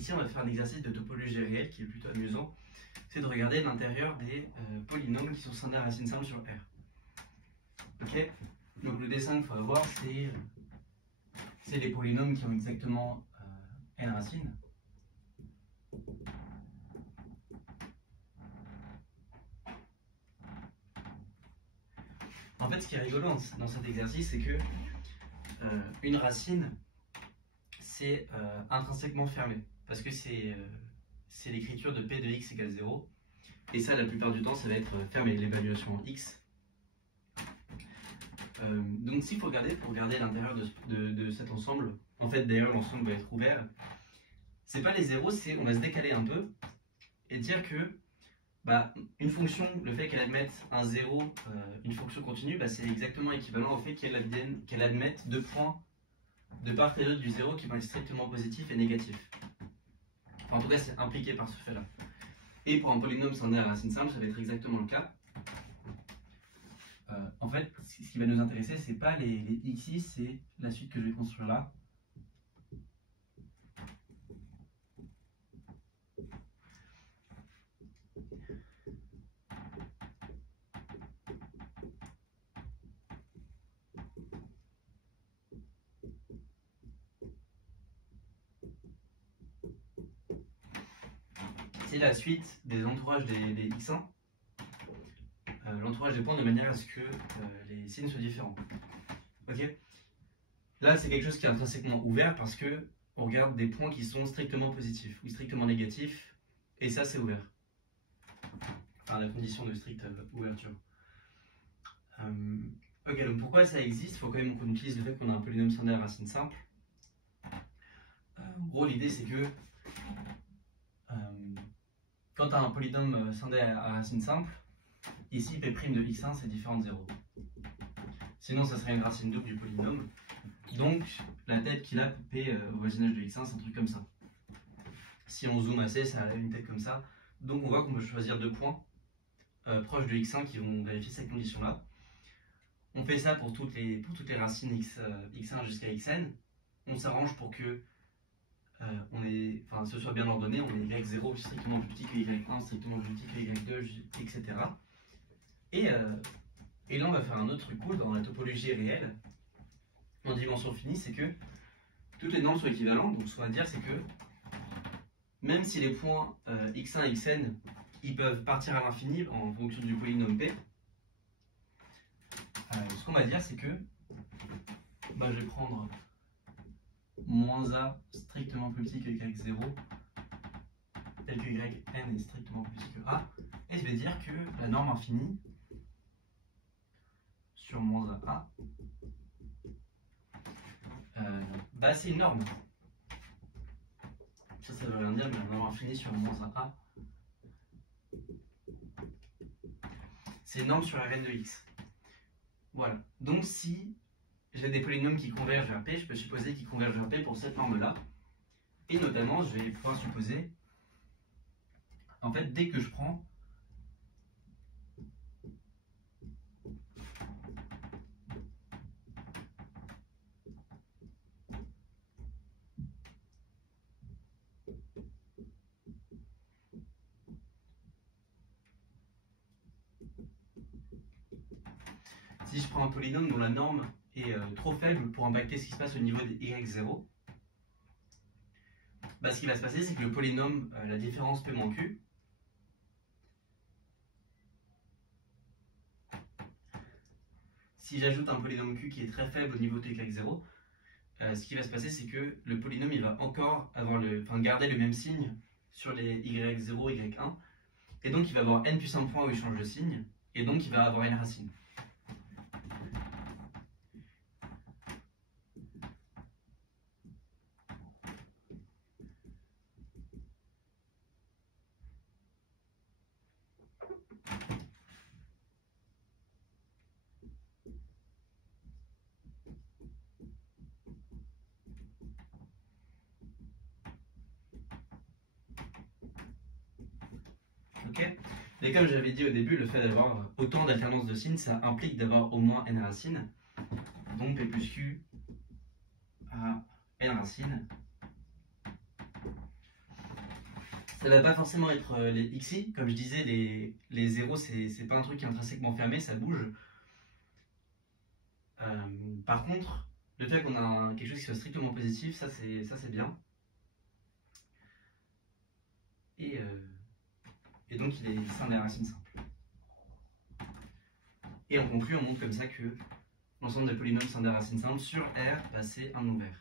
Ici, on va faire un exercice de topologie réelle qui est plutôt amusant. C'est de regarder l'intérieur des polynômes qui sont scindés à racine simple sur R. Ok. Donc le dessin qu'il faut avoir, c'est les polynômes qui ont exactement n racines. En fait, ce qui est rigolo dans cet exercice, c'est que une racine, c'est intrinsèquement fermé, parce que c'est l'écriture de P de x égale 0, et ça, la plupart du temps, ça va être fermé, l'évaluation en x. Donc s'il faut regarder, pour regarder l'intérieur de cet ensemble, en fait d'ailleurs l'ensemble va être ouvert, c'est pas les zéros, c'est on va se décaler un peu et dire que une fonction, le fait qu'elle admette un 0, une fonction continue, c'est exactement équivalent au fait qu'elle admette deux points de part et d'autre du 0 qui vont être strictement positifs et négatifs. Enfin, en tout cas, c'est impliqué par ce fait-là. Et pour un polynôme scindé à racine simple, ça va être exactement le cas. En fait, ce qui va nous intéresser, c'est pas les xi, c'est la suite que je vais construire là. C'est la suite des entourages des x1. L'entourage des points de manière à ce que les signes soient différents. Ok. Là, c'est quelque chose qui est intrinsèquement ouvert parce que on regarde des points qui sont strictement positifs ou strictement négatifs, et ça, c'est ouvert. Enfin, la condition de stricte ouverture. Ok, donc pourquoi ça existe? Il faut quand même qu'on utilise le fait qu'on a un polynôme scindé à racine simple. En gros, l'idée, c'est que quand tu as un polynôme scindé à racine simple, ici, P' de x1, c'est différent de 0. Sinon, ça serait une racine double du polynôme. Donc, la tête qu'il a, P au voisinage de x1, c'est un truc comme ça. Si on zoome assez, ça a une tête comme ça. Donc, on voit qu'on peut choisir deux points proches de x1 qui vont vérifier cette condition-là. On fait ça pour toutes les racines x1 jusqu'à xn. On s'arrange pour que ce soit bien ordonné. On ait y0 strictement plus petit que y1, strictement plus petit que y2, etc. Et là, on va faire un autre truc cool dans la topologie réelle, en dimension finie, c'est que toutes les normes sont équivalentes. Donc ce qu'on va dire, c'est que même si les points x1 et xn, ils peuvent partir à l'infini en fonction du polynôme P, ce qu'on va dire, c'est que je vais prendre moins a strictement plus petit que y0, tel que yn est strictement plus petit que a, et je vais dire que la norme infinie sur moins a, c'est une norme. Ça veut rien dire, mais la norme infinie sur moins a, c'est une norme sur Rn de x. Voilà. Donc si j'ai des polynômes qui convergent vers P, je peux supposer qu'ils convergent vers P pour cette norme-là. Et notamment, je vais pouvoir supposer, en fait, dès que je prends un polynôme dont la norme est trop faible pour impacter ce qui se passe au niveau des y0, ce qui va se passer, c'est que le polynôme, la différence P moins Q, si j'ajoute un polynôme Q qui est très faible au niveau de y0, ce qui va se passer, c'est que le polynôme il va encore avoir garder le même signe sur les y0, y1, et donc il va avoir n plus un point où il change de signe, et donc il va avoir n racines. Okay. Et comme j'avais dit au début, le fait d'avoir autant d'alternance de signes, ça implique d'avoir au moins n racines. Donc P plus Q à n racines. Ça va pas forcément être les xi, comme je disais, les zéros, c'est pas un truc qui est intrinsèquement fermé, ça bouge. Par contre, le fait qu'on a quelque chose qui soit strictement positif, ça c'est bien. Et donc il est sain des racines simples. Et en conclut, on montre comme ça que l'ensemble des polynômes sains des racines simples sur R, bah, c'est un ouvert.